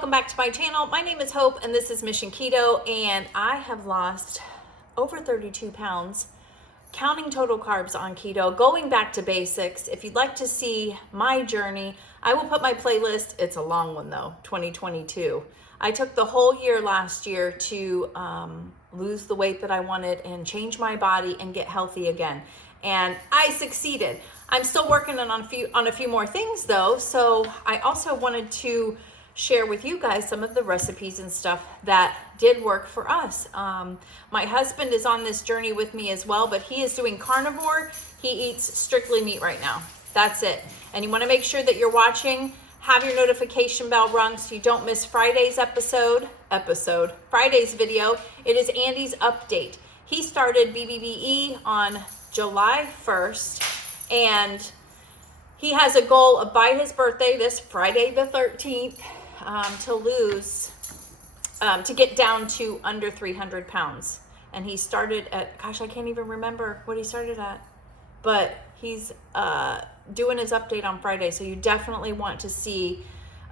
welcome back to my channel. My name is Hope and this is Mission Keto, and I have lost over 32 pounds counting total carbs on keto, going back to basics. If you'd like to see my journey, I will put my playlist. It's a long one though, 2022. I took the whole year last year to lose the weight that I wanted and change my body and get healthy again. And I succeeded. I'm still working on a few more things though. So I also wanted to share with you guys some of the recipes and stuff that did work for us. My husband is on this journey with me as well, but he is doing carnivore. He eats strictly meat right now. That's it. And you want to make sure that you're watching, have your notification bell rung so you don't miss Friday's Friday's video. It is Andy's update. He started BBBE on July 1st, and he has a goal of by his birthday, this Friday the 13th, to get down to under 300 pounds. And he started at, gosh, I can't even remember what he started at, but he's doing his update on Friday. So you definitely want to see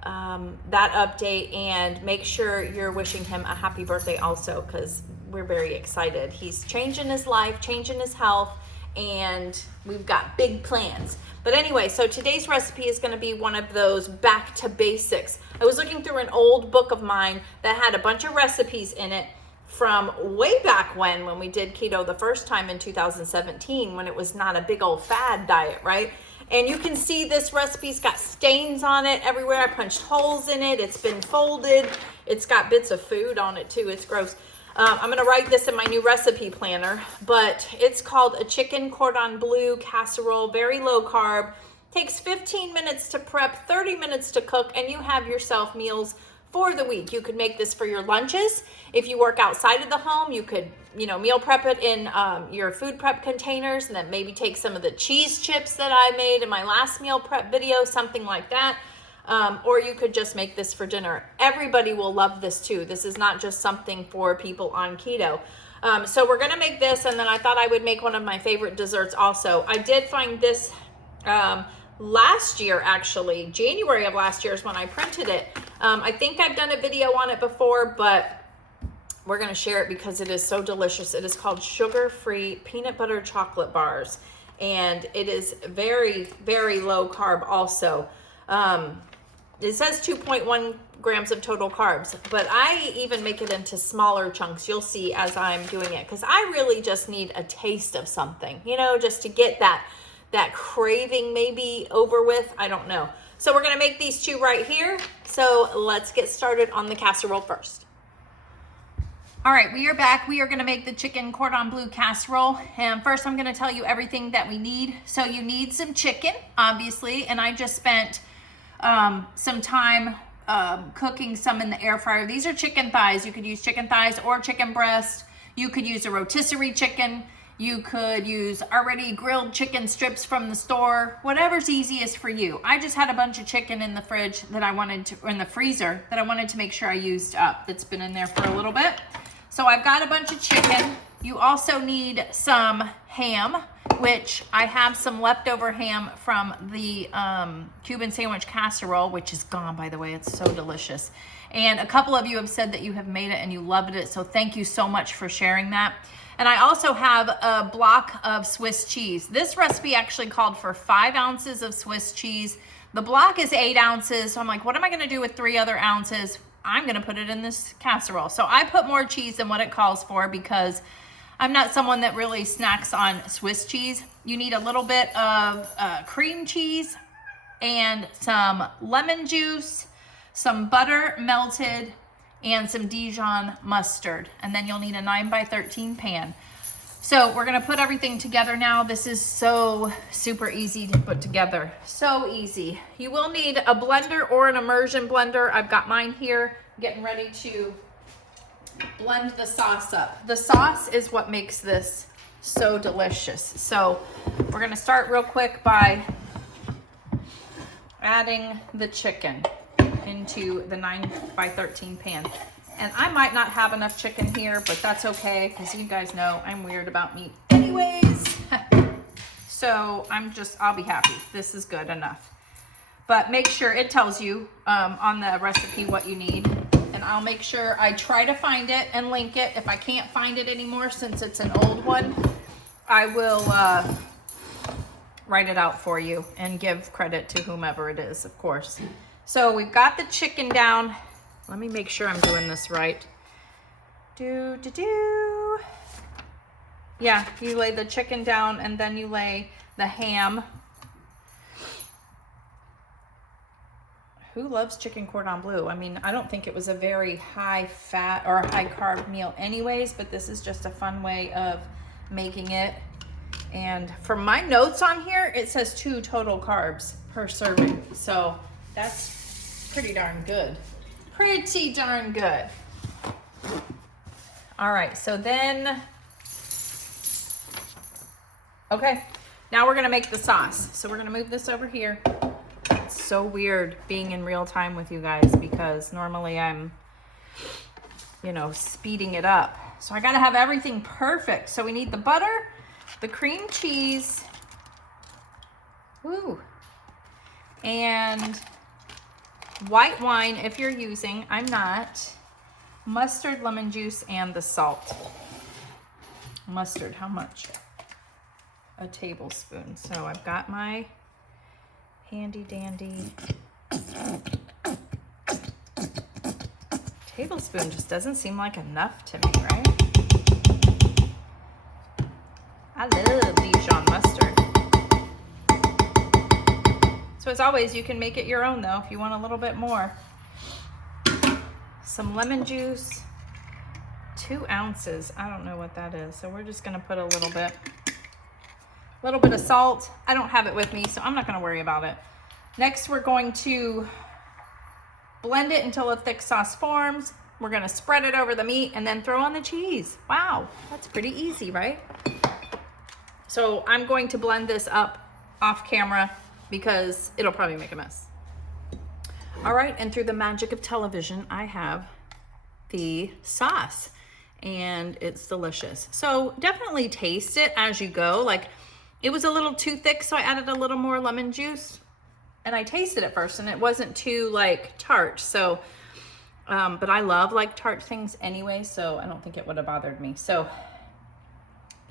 that update and make sure you're wishing him a happy birthday also, because we're very excited. He's changing his life, changing his health, and we've got big plans. But anyway, so today's recipe is going to be one of those back to basics. I was looking through an old book of mine that had a bunch of recipes in it from way back when we did keto the first time in 2017, when it was not a big old fad diet, right? And you can see this recipe's got stains on it everywhere. I punched holes in it. It's been folded. It's got bits of food on it too. It's gross. I'm going to write this in my new recipe planner, but it's called a chicken cordon bleu casserole, very low carb. Takes 15 minutes to prep, 30 minutes to cook, and you have yourself meals for the week. You could make this for your lunches. If you work outside of the home, you could, meal prep it in your food prep containers, and then maybe take some of the cheese chips that I made in my last meal prep video, something like that. Or you could just make this for dinner. Everybody will love this too. This is not just something for people on keto. So we're gonna make this, and then I thought I would make one of my favorite desserts also. I did find this last year, actually. January of last year is when I printed it. I think I've done a video on it before, but we're gonna share it because it is so delicious. It is called sugar-free peanut butter chocolate bars, and it is very, very low carb also. It says 2.1 grams of total carbs, but I even make it into smaller chunks. You'll see as I'm doing it, because I really just need a taste of something, just to get that craving maybe over with. I don't know. So we're going to make these two right here. So let's get started on the casserole first. All right, we are back. We are going to make the chicken cordon bleu casserole. And first I'm going to tell you everything that we need. So you need some chicken, obviously, and I just spent some time cooking some in the air fryer. These are chicken thighs. You could use chicken thighs or chicken breast. You could use a rotisserie chicken. You could use already grilled chicken strips from the store, whatever's easiest for you. I just had a bunch of chicken in the fridge that I wanted to, or in the freezer, that I wanted to make sure I used up. That's been in there for a little bit. So I've got a bunch of chicken. You also need some ham, which I have some leftover ham from the Cuban sandwich casserole, which is gone, by the way. It's so delicious. And a couple of you have said that you have made it and you loved it. So thank you so much for sharing that. And I also have a block of Swiss cheese. This recipe actually called for 5 ounces of Swiss cheese. The block is 8 ounces. So I'm like, what am I going to do with 3 other ounces? I'm going to put it in this casserole. So I put more cheese than what it calls for because I'm not someone that really snacks on Swiss cheese. You need a little bit of cream cheese and some lemon juice, some butter melted, and some Dijon mustard. And then you'll need a 9x13 pan. So we're gonna put everything together now. This is so super easy to put together. So easy. You will need a blender or an immersion blender. I've got mine here, getting ready to blend the sauce up. The sauce is what makes this so delicious. So we're gonna start real quick by adding the chicken into the 9x13 pan. And I might not have enough chicken here, but that's okay, because you guys know I'm weird about meat anyways. So I'll be happy. This is good enough. but make sure it tells you on the recipe what you need. And I'll make sure I try to find it and link it. If I can't find it anymore, since it's an old one, I will write it out for you and give credit to whomever it is, of course. So we've got the chicken down. Let me make sure I'm doing this right. Yeah, you lay the chicken down and then you lay the ham. Who loves chicken cordon bleu? I mean, I don't think it was a very high fat or high carb meal anyways, but this is just a fun way of making it. And for my notes on here, it says 2 total carbs per serving. So that's pretty darn good. Pretty darn good. All right, so then, okay, now we're gonna make the sauce. So we're gonna move this over here. It's so weird being in real time with you guys because normally I'm, you know, speeding it up. So I gotta have everything perfect. So we need the butter, the cream cheese, ooh, and white wine if you're using, I'm not, mustard, lemon juice, and the salt. Mustard, how much? A tablespoon. So I've got my handy dandy tablespoon. Just doesn't seem like enough to me, right? I love Dijon mustard. So as always, you can make it your own though if you want a little bit more. Some lemon juice, 2 ounces. I don't know what that is. So we're just gonna put a little bit of salt. I don't have it with me, so I'm not gonna worry about it. Next, we're going to blend it until a thick sauce forms. We're gonna spread it over the meat and then throw on the cheese. Wow, that's pretty easy, right? So I'm going to blend this up off camera because it'll probably make a mess. All right, and through the magic of television, I have the sauce and it's delicious. So definitely taste it as you go. Like, it was a little too thick, so I added a little more lemon juice. And I tasted it first and it wasn't too like tart. So, but I love like tart things anyway, so I don't think it would have bothered me. So,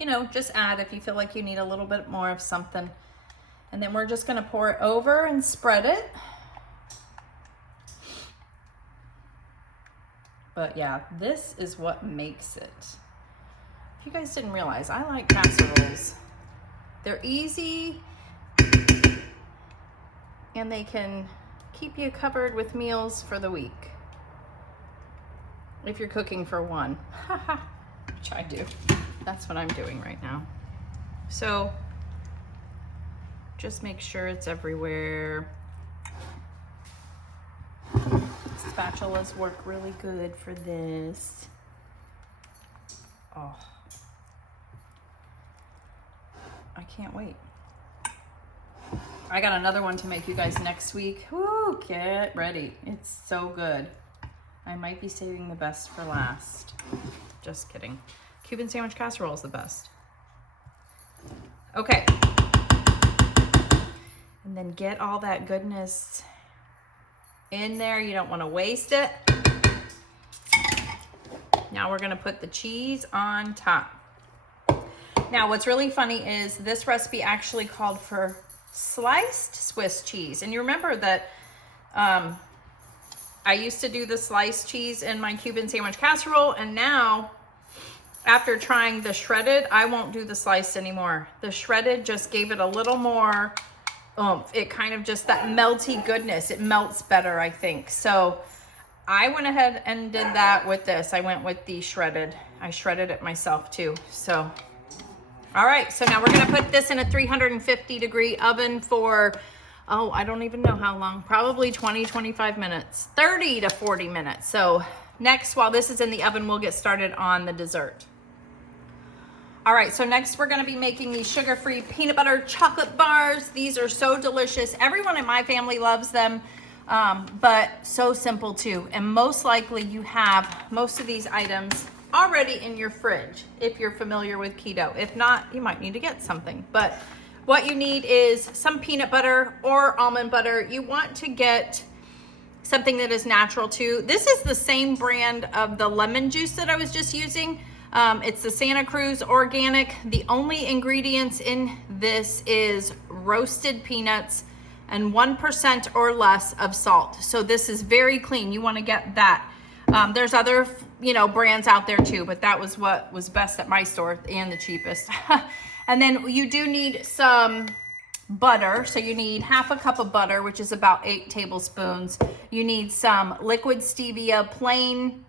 you know, just add if you feel like you need a little bit more of something. And then we're just gonna pour it over and spread it. But yeah, this is what makes it. If you guys didn't realize, I like casseroles. They're easy and they can keep you covered with meals for the week. If you're cooking for one, which I do. That's what I'm doing right now. So just make sure it's everywhere. Spatulas work really good for this. Oh, I can't wait. I got another one to make you guys next week. Woo, get ready. It's so good. I might be saving the best for last. Just kidding. Cuban sandwich casserole is the best. Okay. And then get all that goodness in there. You don't want to waste it. Now we're going to put the cheese on top. Now what's really funny is this recipe actually called for sliced Swiss cheese. And you remember that I used to do the sliced cheese in my Cuban sandwich casserole, and now after trying the shredded, I won't do the sliced anymore. The shredded just gave it a little more it kind of just that melty goodness. It melts better, I think. So I went ahead and did that with this. I went with the shredded. I shredded it myself too. So, all right. So now we're going to put this in a 350-degree oven for, oh, I don't even know how long. Probably 20, 25 minutes, 30 to 40 minutes. So next, while this is in the oven, we'll get started on the dessert. All right, so next we're gonna be making these sugar-free peanut butter chocolate bars. These are so delicious. Everyone in my family loves them, but so simple too. And most likely you have most of these items already in your fridge if you're familiar with keto. If not, you might need to get something. But what you need is some peanut butter or almond butter. You want to get something that is natural too. This is the same brand of the lemon juice that I was just using. It's the Santa Cruz Organic. The only ingredients in this is roasted peanuts and 1% or less of salt. So this is very clean. You want to get that. There's other, brands out there too, but that was what was best at my store and the cheapest. And then you do need some butter. So you need half a cup of butter, which is about 8 tablespoons. You need some liquid stevia, plain.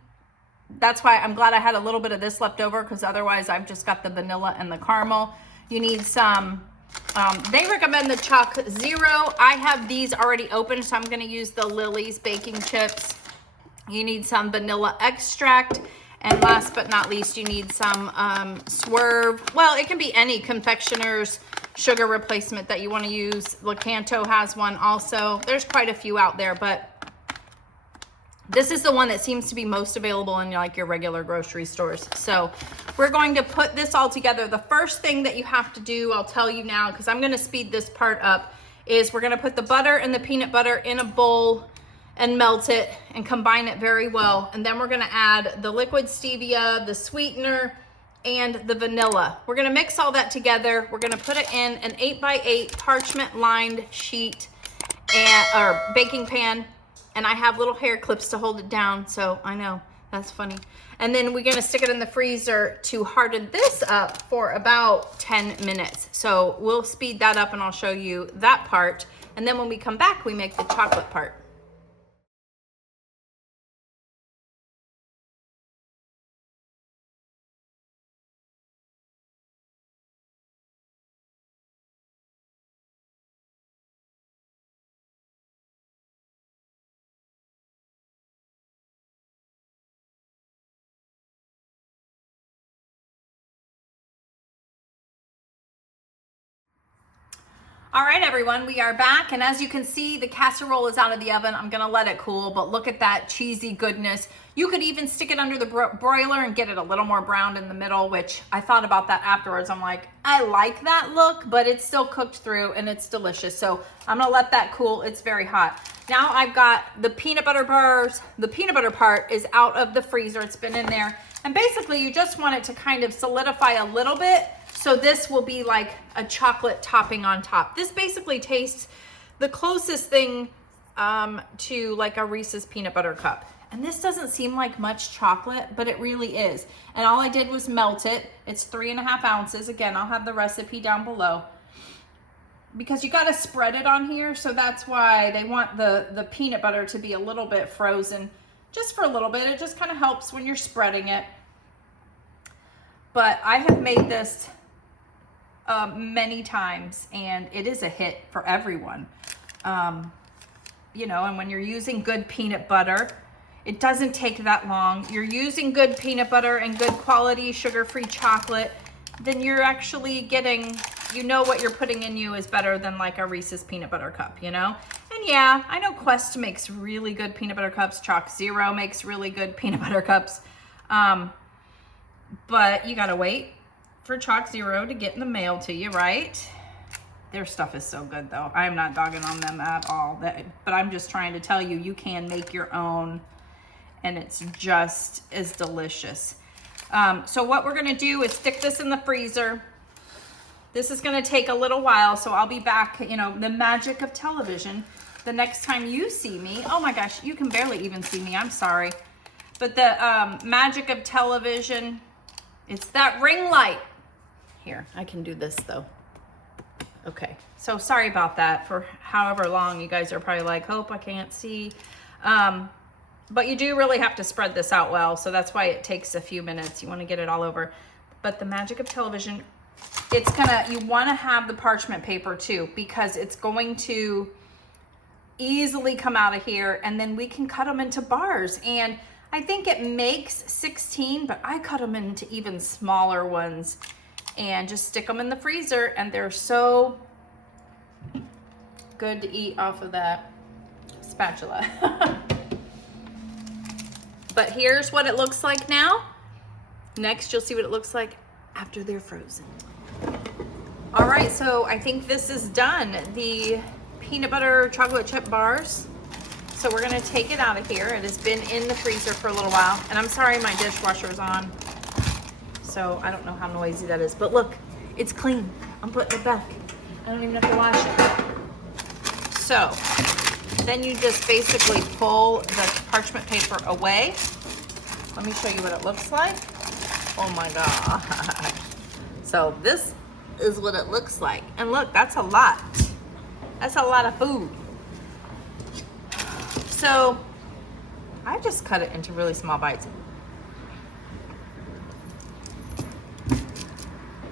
That's why I'm glad I had a little bit of this left over, because otherwise I've just got the vanilla and the caramel. You need some, they recommend the Chalk Zero. I have these already open, so I'm going to use the Lily's baking chips. You need some vanilla extract. And last but not least, you need some Swerve. Well, it can be any confectioner's sugar replacement that you want to use. Lakanto has one also. There's quite a few out there, but this is the one that seems to be most available in like your regular grocery stores. So we're going to put this all together. The first thing that you have to do, I'll tell you now, because I'm going to speed this part up, is we're going to put the butter and the peanut butter in a bowl and melt it and combine it very well. And then we're going to add the liquid stevia, the sweetener, and the vanilla. We're going to mix all that together. We're going to put it in an 8x8 parchment lined sheet or baking pan. And I have little hair clips to hold it down. So I know that's funny. And then we're going to stick it in the freezer to harden this up for about 10 minutes. So we'll speed that up and I'll show you that part. And then when we come back, we make the chocolate part. All right, everyone, we are back. And as you can see, the casserole is out of the oven. I'm gonna let it cool, but look at that cheesy goodness. You could even stick it under the broiler and get it a little more browned in the middle, which I thought about that afterwards. I'm like, I like that look, but it's still cooked through and it's delicious. So I'm gonna let that cool. It's very hot. Now I've got the peanut butter bars. The peanut butter part is out of the freezer. It's been in there. And basically you just want it to kind of solidify a little bit. So this will be like a chocolate topping on top. This basically tastes the closest thing to like a Reese's peanut butter cup. And this doesn't seem like much chocolate, but it really is. And all I did was melt it. It's 3.5 ounces. Again, I'll have the recipe down below. Because you gotta spread it on here, so that's why they want the peanut butter to be a little bit frozen, just for a little bit. It just kind of helps when you're spreading it. But I have made this many times, and it is a hit for everyone. And when you're using good peanut butter, it doesn't take that long. You're using good peanut butter and good quality sugar-free chocolate, then you're actually getting, what you're putting in you is better than like a Reese's peanut butter cup, And yeah, I know Quest makes really good peanut butter cups. Chalk Zero makes really good peanut butter cups. But you gotta wait for Chalk Zero to get in the mail to you, right? Their stuff is so good though. I'm not dogging on them at all. But I'm just trying to tell you, you can make your own and it's just as delicious. So what we're gonna do is stick this in the freezer. This is gonna take a little while, so I'll be back, the magic of television. The next time you see me, oh my gosh, you can barely even see me, I'm sorry. But the magic of television, it's that ring light. Here, I can do this though. Okay, so sorry about that for however long. You guys are probably like, Hope, I can't see. But you do really have to spread this out well, so that's why it takes a few minutes. You want to get it all over. But the magic of television, you want to have the parchment paper too, because it's going to easily come out of here, and then we can cut them into bars. And I think it makes 16, but I cut them into even smaller ones and just stick them in the freezer, and they're so good to eat off of that spatula. But here's what it looks like now. Next, you'll see what it looks like after they're frozen. All right, so I think this is done. The peanut butter chocolate chip bars. So we're gonna take it out of here. It has been in the freezer for a little while. And I'm sorry my dishwasher's on. So I don't know how noisy that is, but look, it's clean. I'm putting it back. I don't even have to wash it. So then you just basically pull the parchment paper away. Let me show you what it looks like. Oh my God. So this is what it looks like. And look, that's a lot. That's a lot of food. So I just cut it into really small bites.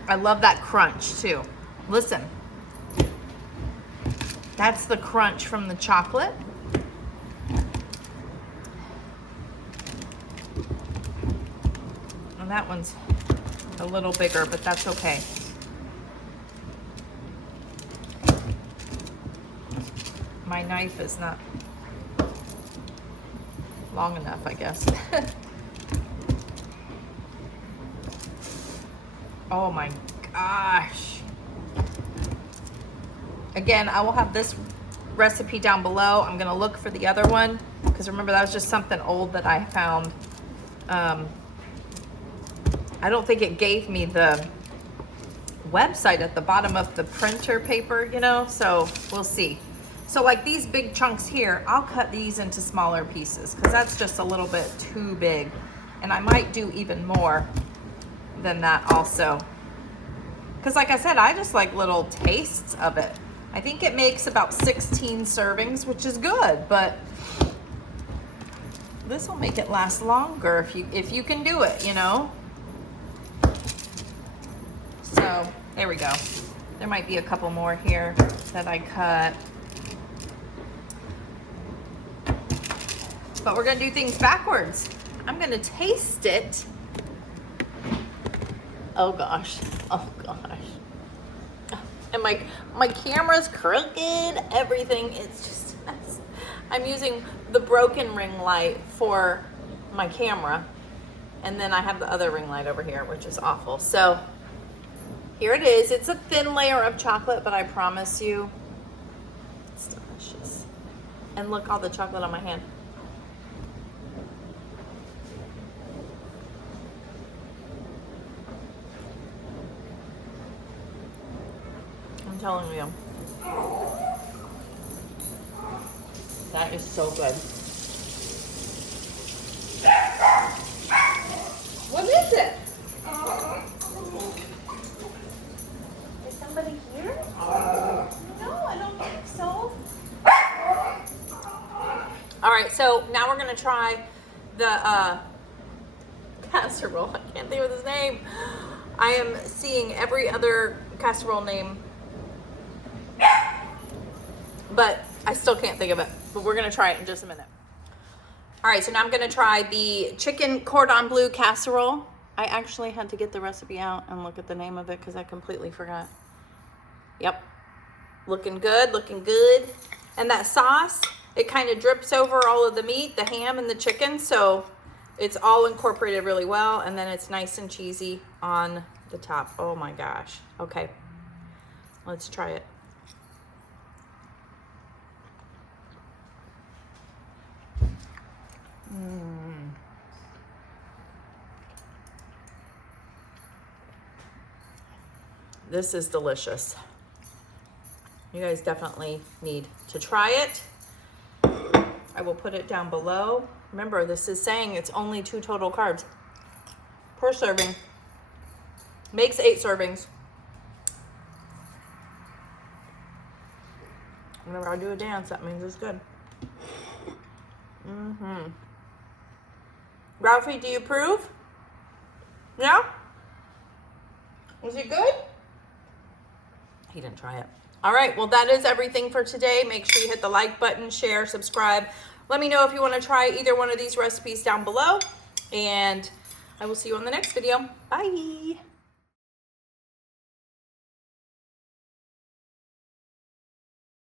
I love that crunch too. Listen, that's the crunch from the chocolate. And that one's a little bigger, but that's okay. My knife is not long enough, I guess. Oh my gosh. Again, I will have this recipe down below. I'm gonna look for the other one, because remember that was just something old that I found. I don't think it gave me the website at the bottom of the printer paper, you know, so we'll see. So like these big chunks here, I'll cut these into smaller pieces because that's just a little bit too big. And I might do even more than that also. Because like I said, I just like little tastes of it. I think it makes about 16 servings, which is good, but this will make it last longer if you can do it, you know? So there we go. There might be a couple more here that I cut. But we're gonna do things backwards. I'm gonna taste it. Oh gosh, oh gosh. And my camera's crooked, everything, it's just a mess. I'm using the broken ring light for my camera. And then I have the other ring light over here, which is awful. So here it is. It's a thin layer of chocolate, but I promise you, it's delicious. And look, all the chocolate on my hand. I'm telling you, that is so good. What is it? Is somebody here? No, I don't think so. All right, so now we're gonna try the casserole. I can't think of his name. I am seeing every other casserole name, but I still can't think of it. But we're gonna try it in just a minute. All right, so now I'm gonna try the chicken cordon bleu casserole. I actually had to get the recipe out and look at the name of it because I completely forgot. Yep, looking good, looking good. And that sauce, it kind of drips over all of the meat, the ham and the chicken, so it's all incorporated really well, and then it's nice and cheesy on the top. Oh my gosh. Okay, let's try it. This is delicious. You guys definitely need to try it. I will put it down below. Remember, this is saying it's only 2 total carbs per serving. Makes 8 servings. Whenever I do a dance, that means it's good. Ralphie, do you approve? Yeah? Was it good? He didn't try it. All right, well, that is everything for today. Make sure you hit the like button, share, subscribe. Let me know if you want to try either one of these recipes down below, and I will see you on the next video. Bye.